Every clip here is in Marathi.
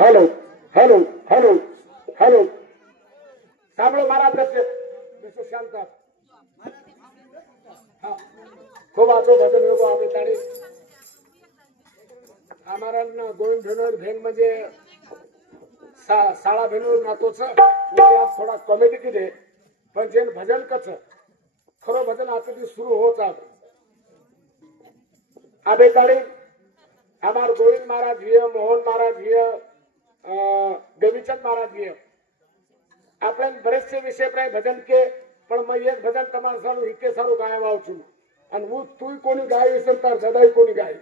हेलो हेलो हेलो हेलो सामने महाराज बेसो शांत खूब आचो भजन योगो आपे ताड़ी हमारा गोविंद भेनोर भेन म्हणजे साळा भेनोर नातोच आप थोडा कॉमेडी किती पण जे भजन कच खरो भजन आता ती सुरू होत आबे ताड़ी हमार गोविंद महाराज जी मोहन महाराज जी देवीचंद महाराज जी आपण बरेचसे विषय प्राय भजन के पण मैं एक भजन तमार सारू हिके सारू गायब आव છું અને હું તું કોની ગાય વિશે તાર જડાઈ કોની ગાય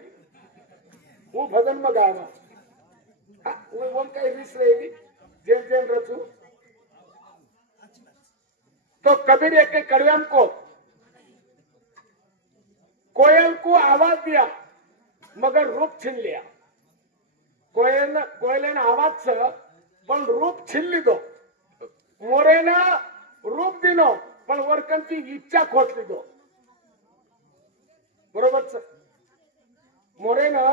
હું ભજન માં ગાવા હું ઓમ કઈ રીસ રેવી જેમ જેમ રચું तो कबीर एक कड़ियाम को कोयल को आवाज दिया मगर रूप छीन लिया कोयले ने आवाज से पण रूप छीन लीधो मोरे ने रूप दीनो पण वर्कन की इच्छा खोट लीधो बरोबर सर मोरे ने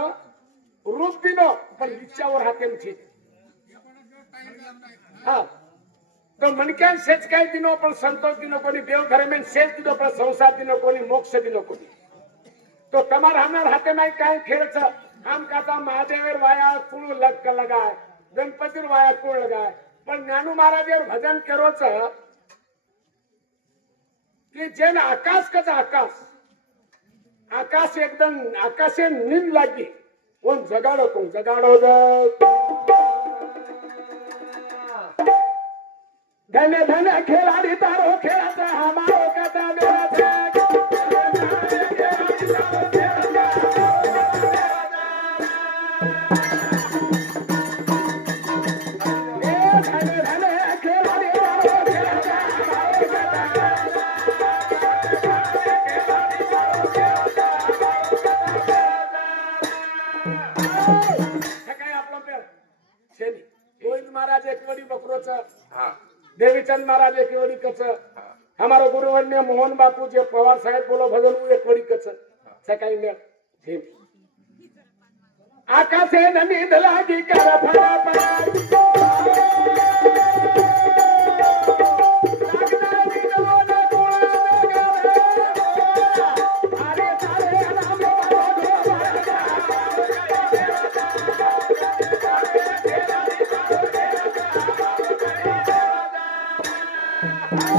रूप दीनो पण इच्छावर हाकेम थी हाँ तो मनक्यान सेज काय दिनो पण संतोष दिनो कोणी देव धर्मेन सेज दिनो पण संसार दिनो कोणी मोक्ष दिनो कोणी तो तमार हमार हाथे में काय खेळ छ हम कहता महादेवर वाया कुळ लग लगाय गणपतिर वाया कुळ लगाय पण ज्ञानू महाराज भजन करो छ कि जेन आकाश कच आकाश आकाश एकदम आकाशे नींद लागी कोण जगाडो कोण जगाडो धन्य धन्य खिलाड़ी तारो खेळाचा हमारो कथा मेरा गोविंद महाराज एक वडी बकरोच देवीचंद महाराज एक वडी कच हमारा गुरुवन्य मोहन बापू जे पवार साहेब बोलो भजन एक वडी कच सकाळी ने आकाशे नमीद लागी कर फड़ा पड़ा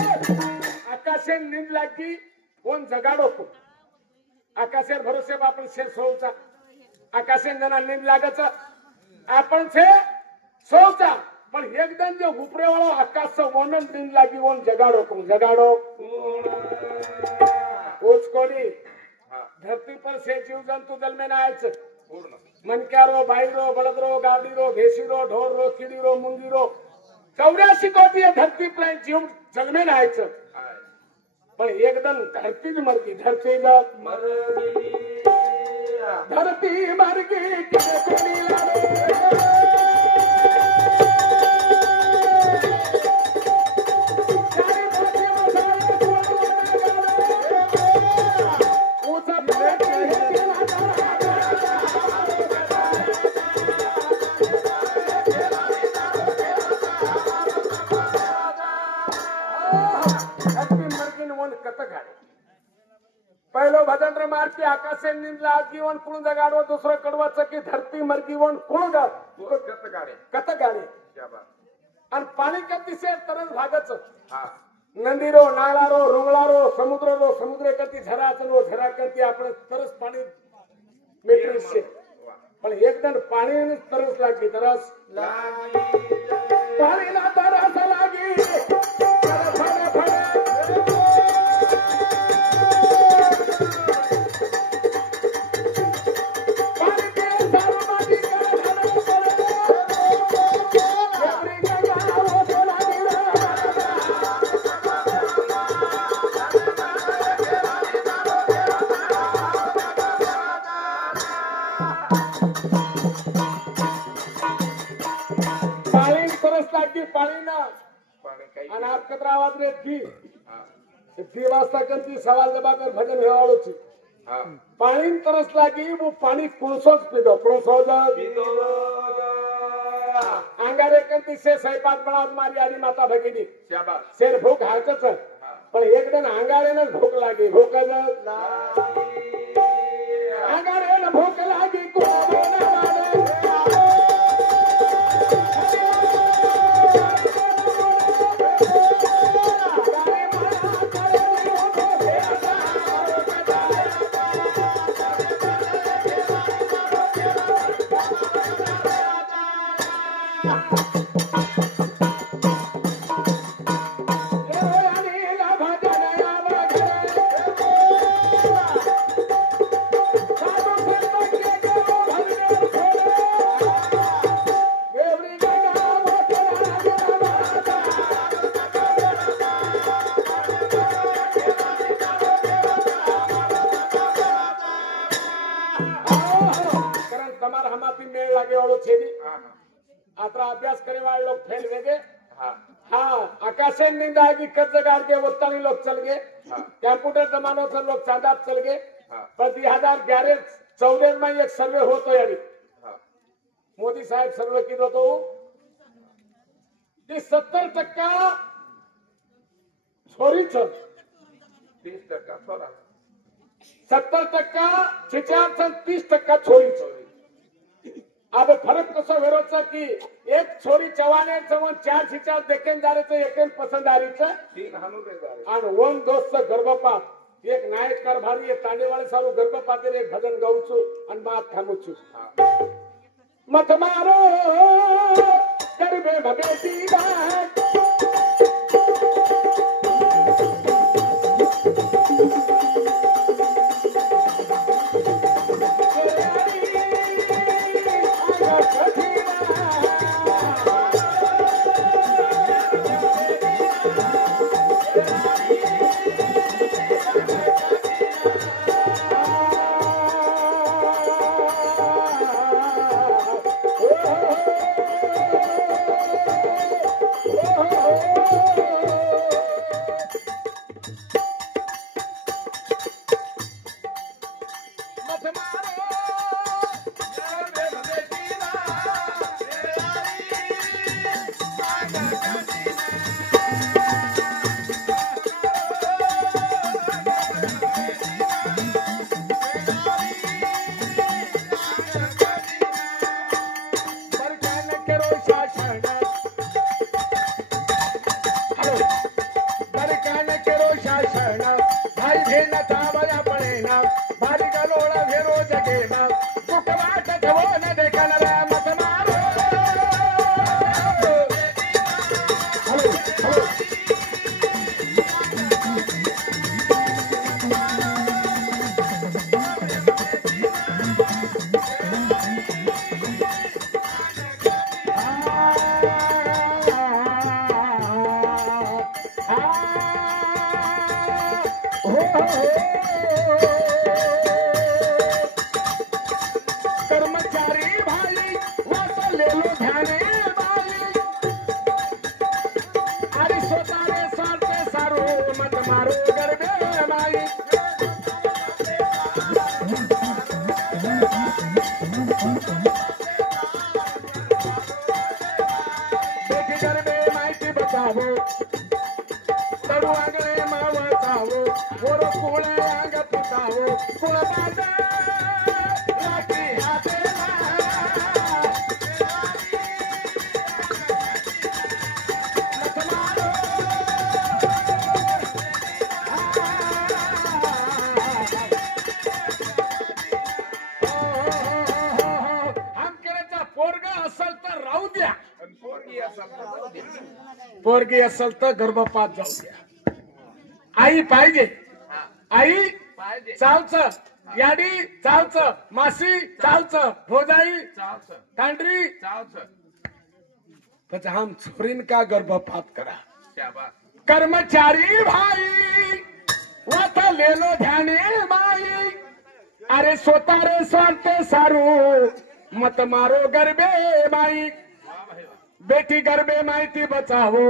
आकाशे नींद लागी कोण जगाडो को आकाशेर भरोसे आपण शेर सोचा आकाशे जना नींद लागच आपण छे सोचा पण एकदम जो उपरे वाळो आकाश से वनन नींद लागी वोन जगाडो को जगाडो ओच कोडी धरती पर से जीव जंतु जन्मे ना आयच मनक्यारो बाईरो बळदरो गावडीरो भेसीरो ढोररो किडीरो मुंगीरो 84 कोटी धरती पर जीव जन्मे ना आयच पण एकदम धरती मरगी धरती मरगी पहलो भजन रे मार के आकाशे नींद लागी वन कुण जगाडो दूसरो कडवा चकी धरती मरगी वन कुण कत गाडे क्या बात अन पाणी कती से तरल भागच हां नदीरो नाळारो रुंगळारो समुद्र कती झरा चलो झरा कती आपण तरस पाणी मेट्री से पण एकदम पाणी तरस लागी पाणी ना तरस लागी आणि आप कतरा आवाज रे दी वाजता करती सवाल जवाब में भजन हेवाड़ो छी पानी तरस लागी वो पानी कुणसोच पीदो अंगारे करती से स्वयंपाक बनावत मारी आरी माता भगिनी शेर भूख हाकच पण एक दिन अंगारे ने भूख लागी अंगारे ने भूख लागी अभ्यास करे वाले लोग फेल वेगे हाँ आकाशे नींद आएगी कर्ज गाड़ के वोतानी लोग चल गए कंप्यूटर जमानो से लोग चांदाब चल गए पर 2011-14 में एक सर्वे हो तो यारी मोदी साहब सर्वे की तो 70% छोरी छो 30% छोरा 70% छिचार 30% छोरी छो अब फरक कसो वेरोचा की एक छोरी चवाने जवळ 4 छिचार देखेन जारेचं एकेन पसंद आरीचं 3 हानुरे जारे आणि वन दोस्त गर्भपात एक नायक कारभारी तांडेवाळे सारू गर्भपातेर एक भजन गाऊचू आणि मात थांबूचू मत मारो गर्भे भगेती बात पोरगी असल तर गर्भपात जाऊ द्या आई पाहिजे आई चावच याडी चावच मासी चावच भोजाई चावच तांडरी चावच हम छोरीन का गर्भपात करा कर्मचारी भाई वाता ले लो ध्याने माई अरे सोता रे स्वार्थ सारू मत मारो गर्भे माई बेटी गर्भे माहिती बचावो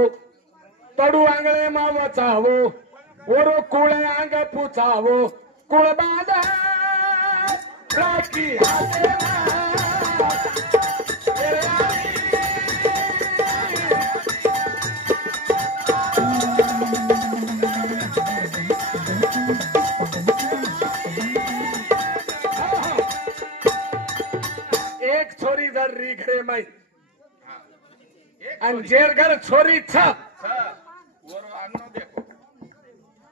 तडू आंगळे मावचावो ओरो कुळ अंग पुचावो कुळ बांधा राखी हाते एक छोरी जर री घरे माई आणि जेर घर छोरी छ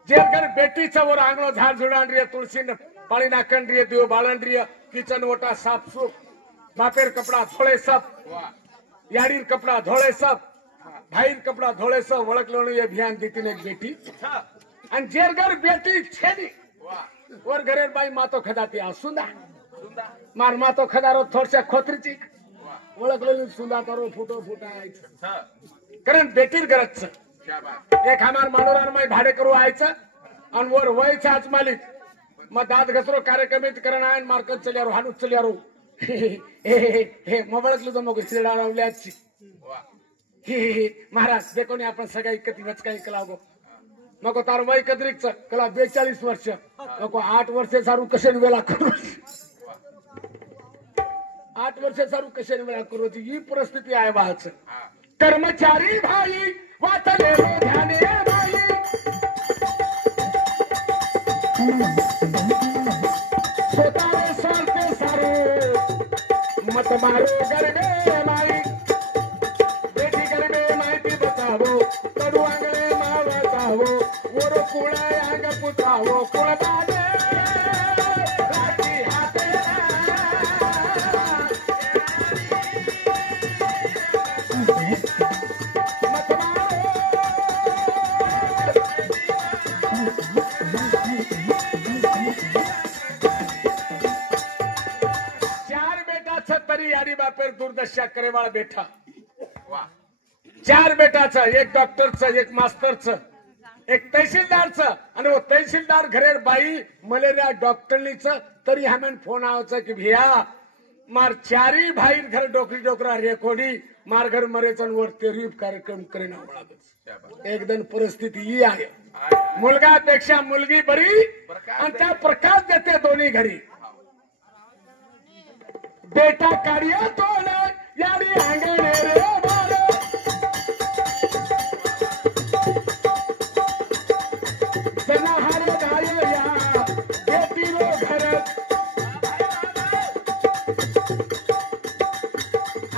जेर घर बेटी छ वो आंगलो झाड़ जुड़ान रही तुलसी न पानी नाकन रही दियो बालन रही किचन वोटा साफ सुफ बापेर कपड़ा धोले सब याड़ी कपड़ा धोले सब भाई कपड़ा धोले सब वड़क लो ये अभियान दीती ने एक बेटी आणि जेर घर बेटी छेनी और घरे बाई मातो खदाती आ सुंदा मार मातो खदारो थोडशा खोत्रीची ओळखलेली सुंदा करो फुटो फुटा कारण बेटीर गरज एक हमार मानोरार माई भाडे करू आयचं आणि वर वयचा आज मालिक मग दात घसरो कार्यक्रम करण आहे मार्कत चल्यारो हानू चल्यारो हे मोबाईलच तो मग शिरडा लावल्याची महाराज देखो आपण सगळ्या इकती वचकाई कलागो नको तार वय कदरीच कला 42 वर्ष नको 8 वर्ष सारू कसे वेळा करू 8 वर्ष सारू कसे वेळा करू ही परिस्थिती आहे वाच कर्मचारी भाई वातले ध्याने भाई स्वतः सारते सारे मत मारो गरबे माई बेटी गरबे माहिती बचावो तडू आंगळे मावचावो ओरो कुळा अंग पुचावो कुळ दादे राखी हाते मत मारो चार बेटा तरी यारी बापेर दुर्दशा करे वाला बेटा चार बेटाचा एक डॉक्टरचं एक मास्तरचं एक तहसीलदारचं आणि वो तहसीलदार घरेर बाई मलेरिया डॉक्टरनीच तरी हमें फोन आवचा की भैया मार चारी भाई घर डोकरी डोकरा रेकोडी मार घर मरेचन वर ते रीप कार्यक्रम करेन एकदम परिस्थिती ही आहे मुलगापेक्षा मुलगी बरी आणि त्या प्रकाश देते दोन्ही घरी बेटा कार्य तो यारी अंगणे रे मारो जनाहार गाय या बेटी रो घर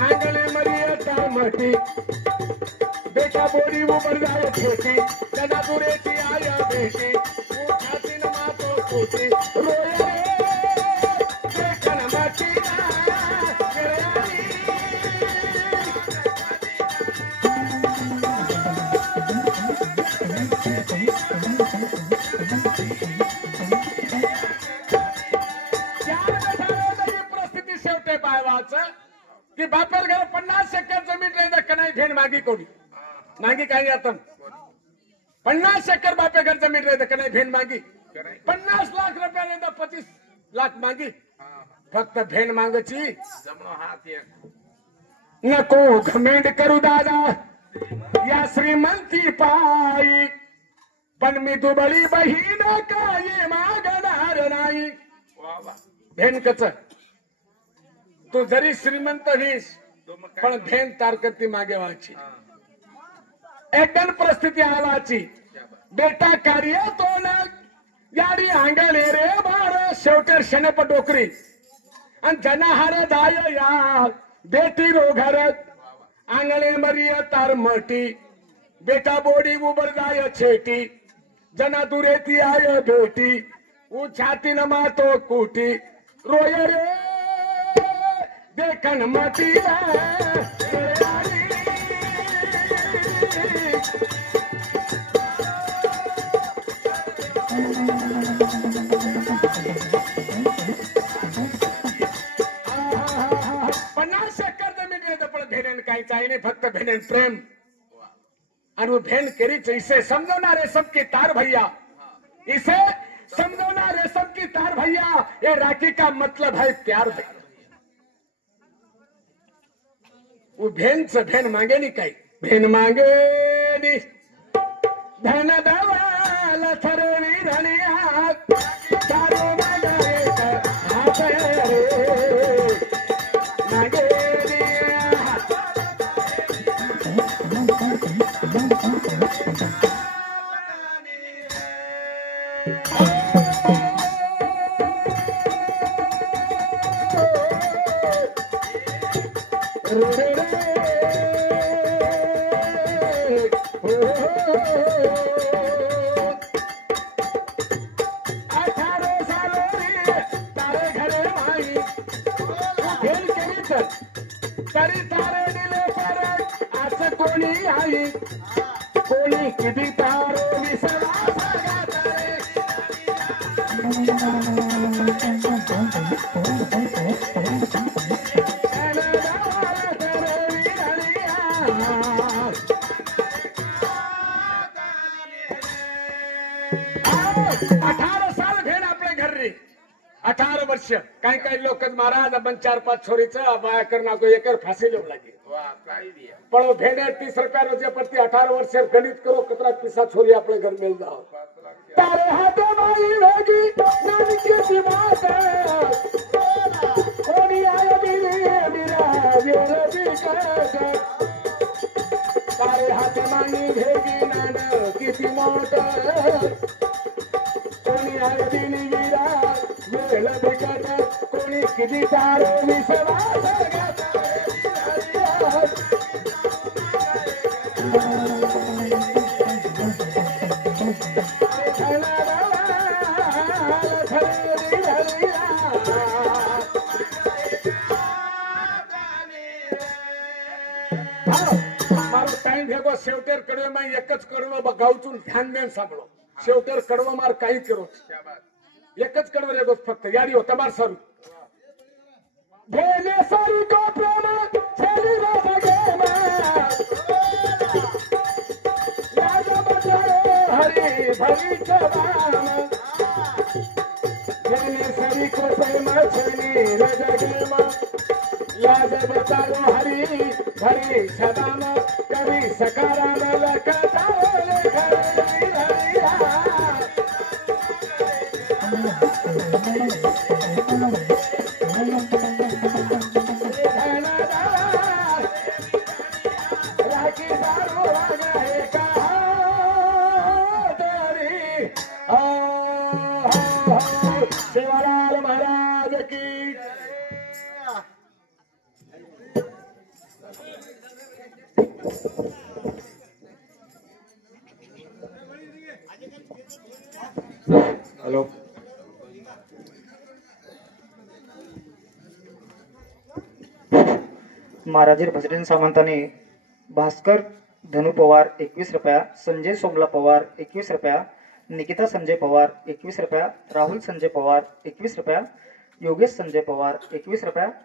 आंगणे मरिया टामटी बेटा बोरी उबर जाए छोटी जना दुरेची आया बेटी वो खाती न मातो छोटी रोया देखन मची परिस्थिती शेवटे पायवाच की बापर घर 50 एकर जमीन रही कनाई भेन मागी कोणी मागी काही आता 50 एकर बापे घर जमीन रही कनाई भेन मागी 50 लाख रुपया रही 25 लाख मागी फक्त भेन मागची नको घमेंड करू दादा या श्रीमंती पायी पण मी दुबळी बहीण काय मागणार नाही भेन कच तू जरी श्रीमंत हीस पण भेन तारकती मागे वाची एकदम परिस्थिती आवाची बेटा कार्य तो न यारी आंगणे रे बार शेवटर शनप डोकरी आणि जनाहार दाय या बेटी रो घरत आंगणे मरिय तार मटी बेटा बोडी उबर जाय छेटी जना दुरेती आय बेटी ऊ छाती न मातो कुटी रोय रे देखन मती चाहिए फक्त भेन प्रेम और वो भेन करी इसे समझौना रेशम की तार भैया इसे समझौना रेशम की तार भैया ये राखी का मतलब है प्यार भैया वो भेन से भेन मांगे नहीं कहीं भेन मांगे नहीं धन दवाल ठरवी धनिया चारो नगरे हात रे नगरिया तरी तारे दिले परत असं कोणी आई कोणी किती तारो विसरा अठारह साल भेण आपल्या घरी 18 वर्ष काही काही लोक महाराज आपण 4-5 छोरीचं बाया करना को एकर फांसी लेव लागे पण भेड़े 30 रुपया रोजे प्रति 18 वर्ष गणित करो कितना पैसा छोरी अपने घर मिल जाओ तारे हाथे माई होगी नानी की दिमाग कोनी आयो दिली मेरा वेर बिकर तारे हाथे माई होगी नान की दिमाग कोनी आयो दिली मेरा वेर बिकर कोनी किती तारो विश्वास मारो टाइम भेगो शेवटेर कडवे में एकच कडवो गावचून ध्यान देन सांभळो शेवटेर कडवो मार काही करो एकच कडवो रेगो फक्त यारी हो तमार सरू भेले सरू को प्रेम छेली रागे में लाज बजारो हरी भरी जवान भेले सरू को प्रेम छेली रागे में लाज बजारो हरी भरी छदान कभी सकारा न लखता सेवालाल महाराज की हेलो महाराजीर भजन सामंताने भास्कर धनु पवार 21 रुपया, संजय सोमला पवार 21 रुपया, निकिता संजय पवार 21 रुपया, राहुल संजय पवार 21 रुपया, योगेश संजय पवार 21 रुपया,